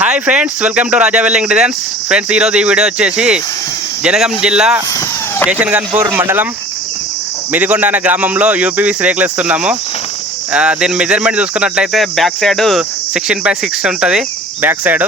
Hi friends welcome to Raja welding designs friends ఈరోజు ఈ video వచ్చేసి జనగం జిల్లా స్టేషన్ గన్పూర్ మండలం మిదిగొండ అనే గ్రామంలో యూపీవీస్ రేకులు ఇస్తున్నాము దీని మెజర్మెంట్ చూసుకున్నట్లయితే back side sixteen by six ఉంటుంది. బ్యాక్ సైడ్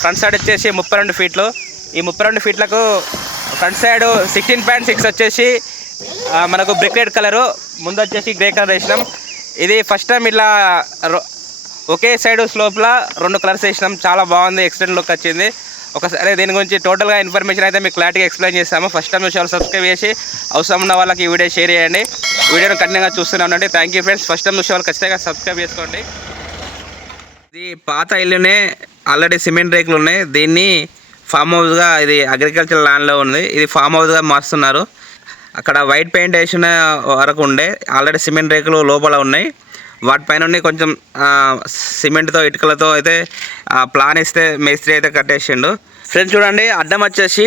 ఫ్రంట్ సైడ్ వచ్చేసి ముప్పై రెండు ఫీట్లు ఈ ముప్పై రెండు ఫీట్లకు front side sixteen point six వచ్చేసి మనకు బ్రిక్ రెడ్ కలరు ముందు వచ్చేసి గ్రే కలర్ వేసినాం. ఇది ఫస్ట్ టైం ఇలా ఒకే సైడ్ స్లోప్లో రెండు కలర్స్ వేసినాం. చాలా బాగుంది ఎక్సిడెంట్ లుక్ వచ్చింది. ఒకసారి దీని గురించి టోటల్గా ఇన్ఫర్మేషన్ అయితే మీకు క్లారిటీగా ఎక్స్ప్లెయిన్ చేస్తాము. ఫస్ట్ టైం చూసే వాళ్ళు సబ్స్క్రైబ్ చేసి అవసరం ఉన్న వాళ్ళకి ఈ వీడియో షేర్ చేయండి. వీడియోని కంటిన్యూగా చూస్తూనే ఉండండి. Thank you friends first time చూసే వాళ్ళు ఖచ్చితంగా సబ్స్క్రైబ్ చేసుకోండి. ఇది పాత ఇల్లునే ఆల్రెడీ సిమెంట్ రేకులు ఉన్నాయి. దీన్ని ఫామ్ హౌస్గా ఇది అగ్రికల్చర్ ల్యాండ్లో ఉంది. ఇది ఫామ్ హౌస్గా మారుస్తున్నారు అక్కడ వైట్ పెయింట్ వేసిన వరకు ఉండే. ఆల్రెడీ సిమెంట్ రేకులు లోపల ఉన్నాయి. వాటిపైన ఉండి కొంచెం సిమెంట్తో ఇటుకలతో అయితే ప్లాన్ ఇస్తే మేస్త్రి అయితే కట్టేసిండు. ఫ్రెండ్స్ చూడండి అడ్డం వచ్చేసి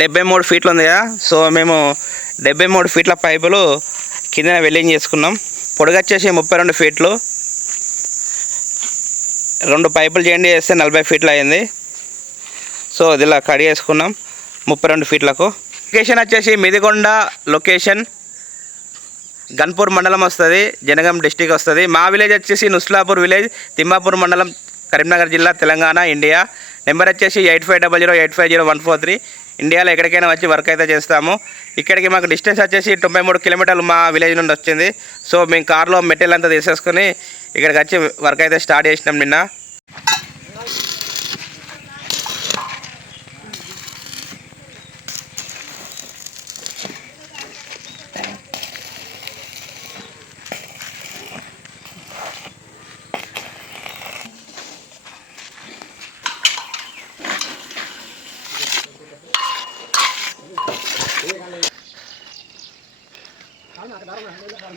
డెబ్బై మూడు ఫీట్లు ఉంది కదా. సో మేము డెబ్బై మూడు ఫీట్ల పైపులు కిందన వెల్డింగ్ చేసుకున్నాం. పొడుగొచ్చేసి ముప్పై రెండు ఫీట్లు. రెండు పైపులు చేయండి చేస్తే నలభై ఫీట్లు అయింది. సో అది ఇలా కడి చేసుకున్నాం ముప్పై రెండు ఫీట్లకు. లొకేషన్ వచ్చేసి మిదిగొండ లొకేషన్. గన్పూర్ మండలం వస్తుంది జనగం డిస్టిక్ వస్తుంది. మా విలేజ్ వచ్చేసి నుస్లాపూర్ విలేజ్ తిమ్మాపూర్ మండలం కరీంనగర్ జిల్లా తెలంగాణ ఇండియా. నెంబర్ వచ్చేసి eight five double zero eight five zero one four three. ఇండియాలో ఎక్కడికైనా వచ్చి వర్క్ అయితే చేస్తాము. ఇక్కడికి మాకు డిస్టెన్స్ వచ్చేసి తొంభై మూడు కిలోమీటర్లు మా విలేజ్ నుండి వచ్చింది. సో మేము కార్లో మెటీరియల్ అంతా తీసేసుకుని ఇక్కడికి వచ్చి వర్క్ అయితే స్టార్ట్ చేసినాం నిన్న.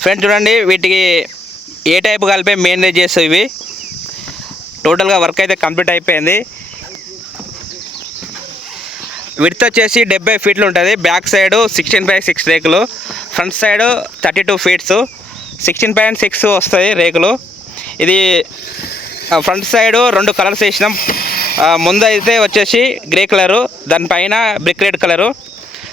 ఫ్రెండ్ చూడండి వీటికి ఏ టైప్ కలిపే మెయిన్ చేస్తాయి ఇవి? టోటల్గా వర్క్ అయితే కంప్లీట్ అయిపోయింది. విడత్ వచ్చేసి డెబ్బై ఫీట్లు ఉంటుంది. Back side sixteen by six రేకులు. Front side thirty two feet. Sixteen point six వస్తాయి రేకులు. ఇది ఫ్రంట్ సైడ్ రెండు కలర్స్ వేసినాం. ముందైతే ముందు అయితే వచ్చేసి గ్రే కలరు దానిపైన బ్రిక్ రెడ్ కలరు.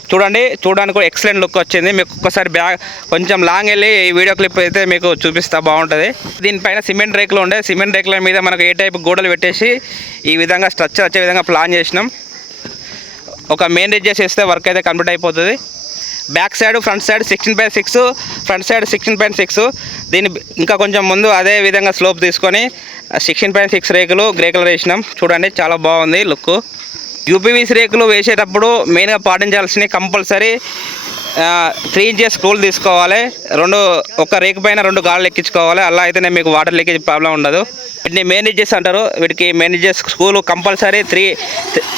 చూడండి చూడడానికి కూడా ఎక్సలెంట్ లుక్ వచ్చింది. మీకు ఒక్కసారి బ్యాగ్ కొంచెం లాంగ్ వెళ్ళి ఈ వీడియో క్లిప్ అయితే మీకు చూపిస్తా బాగుంటుంది. దీనిపైన సిమెంట్ రేకులు ఉండే. సిమెంట్ రేకుల మీద మనకు ఏ టైప్ గోడలు పెట్టేసి ఈ విధంగా స్ట్రక్చర్ వచ్చే విధంగా ప్లాన్ చేసినాం. ఒక మెయిన్ రేజ్ చేసేస్తే వర్క్ అయితే కంప్లీట్ అయిపోతుంది. Back side front side sixteen point six front side sixteen point six దీని ఇంకా కొంచెం ముందు అదే విధంగా స్లోప్ తీసుకొని సిక్స్టీన్ పాయింట్ సిక్స్ రేకులు గ్రే కలర్ వేసినాం. చూడండి చాలా బాగుంది లుక్. యూపీవీసీ రేకులు వేసేటప్పుడు మెయిన్గా పాటించాల్సినవి కంపల్సరీ త్రీ ఇంచెస్ స్క్రూలు తీసుకోవాలి. రెండు ఒక రేకు పైన రెండు గాళ్ళు ఎక్కించుకోవాలి. అలా అయితేనే మీకు వాటర్ లీకేజ్ ప్రాబ్లం ఉండదు. వీటిని మేనేజెస్ అంటారు. వీటికి మేనేజెస్ స్కూల్ కంపల్సరీ త్రీ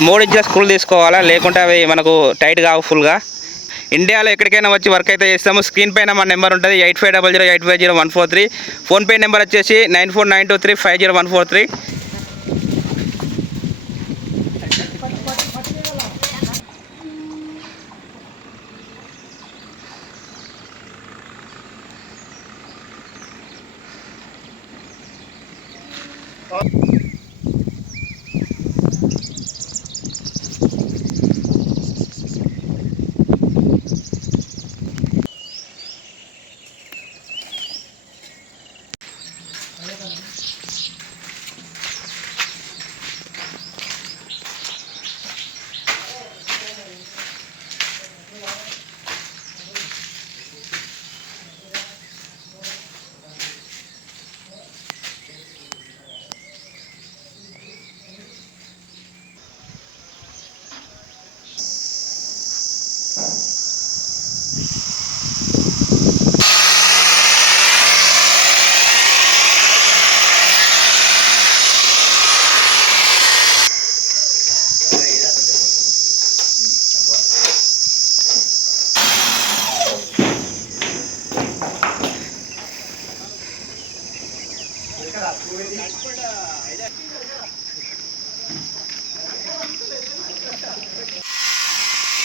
మూడు ఇంచెస్ స్కూల్ తీసుకోవాలి? లేకుంటే అవి మనకు టైట్ కావు ఫుల్గా ఇండియాలో ఎక్కడికైనా వచ్చి వర్క్ అయితే చేస్తాము. స్క్రీన్ పైన మన నెంబర్ ఉంటుంది. Eight five double zero eight five zero one four three. PhonePe number వచ్చేసి nine four nine two three five zero one four three. Oh.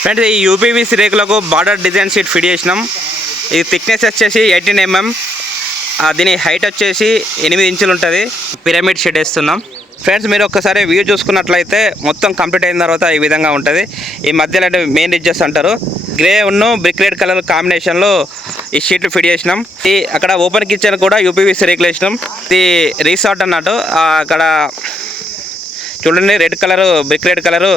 Friends ఈ యూపీవీసీ రేకులకు బార్డర్ డిజైన్ షీట్ ఫిట్ చేసినాం. ఇది thickness వచ్చేసి eighteen MM mm. దీని height వచ్చేసి ఎనిమిది ఇంచులు ఉంటుంది. పిరమిడ్ షెడ్ వేస్తున్నాం. ఫ్రెండ్స్ మీరు ఒక్కసారి వ్యూ చూసుకున్నట్లయితే మొత్తం కంప్లీట్ అయిన తర్వాత ఈ విధంగా ఉంటుంది. ఈ మధ్యలో అంటే మెయిన్ రిడ్జెస్ అంటారు. గ్రే ఉన్ను బ్రిక్ రెడ్ కలర్ కాంబినేషన్లో ఈ షీట్లు ఫిట్ చేసినాం. ఈ అక్కడ ఓపెన్ కిచెన్ కూడా యూపీవీసీ రేకులు వేసినాం. ఇది రీసార్ట్ అన్నట్టు. అక్కడ చూడండి red colour brick red colour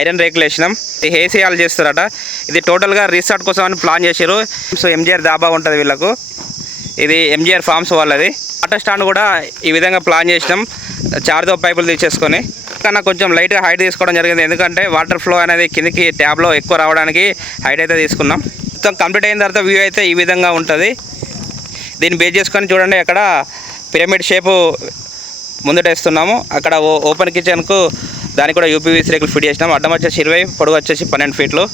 iron రేకులు వేసినాం. ఇది హేసీ వాళ్ళు చేస్తారట. ఇది టోటల్గా రిసార్ట్ కోసం అని ప్లాన్ చేశారు సో ఎంజిఆర్ దాబా ఉంటుంది వీళ్ళకు. ఇది ఎంజిఆర్ ఫార్మ్స్ వాళ్ళది. ఆటో స్టాండ్ కూడా ఈ విధంగా ప్లాన్ చేసినాం. చార్దో పైపులు తీసేసుకొని. కన్నా కొంచెం లైట్గా హైట్ తీసుకోవడం జరిగింది. ఎందుకంటే వాటర్ ఫ్లో అనేది కిందికి ట్యాబ్లో ఎక్కువ రావడానికి హైట్ అయితే తీసుకున్నాం. మొత్తం కంప్లీట్ అయిన తర్వాత వ్యూ అయితే ఈ విధంగా ఉంటుంది. దీన్ని బేస్ చేసుకొని చూడండి అక్కడ పిరమిడ్ షేపు ముందటేస్తున్నాము. అక్కడ ఓ- ఓపెన్ కిచెన్కు దానికి కూడా యూపీవీసీ రేకులు ఫిట్ చేసినాము అడ్డం వచ్చేసి ఇరవై పొడవు వచ్చేసి పన్నెండు ఫీట్లు.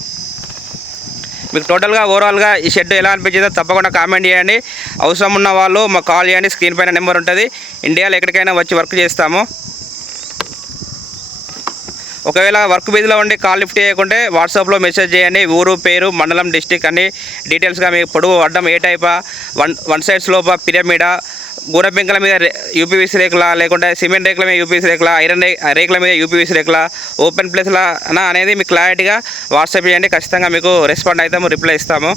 మీకు టోటల్గా ఓవరాల్గా ఈ షెడ్ ఎలా అనిపించిందో తప్పకుండా కామెంట్ చేయండి. అవసరం ఉన్న వాళ్ళు మాకు కాల్ చేయండి. స్క్రీన్ పైన నెంబర్ ఉంటుంది. ఇండియాలో ఎక్కడికైనా వచ్చి వర్క్ చేస్తాము. ఒకవేళ వర్క్ బిజీలో ఉండి కాల్ లిఫ్ట్ చేయకుంటే వాట్సాప్లో మెసేజ్ చేయండి. ఊరు పేరు మండలం డిస్టిక్ అన్ని డీటెయిల్స్గా మీకు పొడుగు అడ్డం ఏ టైపా వన్ వన్ సైడ్ స్లోపా పిరమిడా గూడ పెంకల మీద యూపీవీసీ రేకుల లేకుంటే సిమెంట్ రేకుల మీద యూపీవీసీ రేకుల ఐరన్ రేకుల మీద యూపీవీసీ రేకుల ఓపెన్ ప్లేస్లా అనేది మీకు క్లారిటీగా వాట్సాప్ చేయండి. ఖచ్చితంగా మీకు రెస్పాండ్ అవుతాము రిప్లై ఇస్తాము.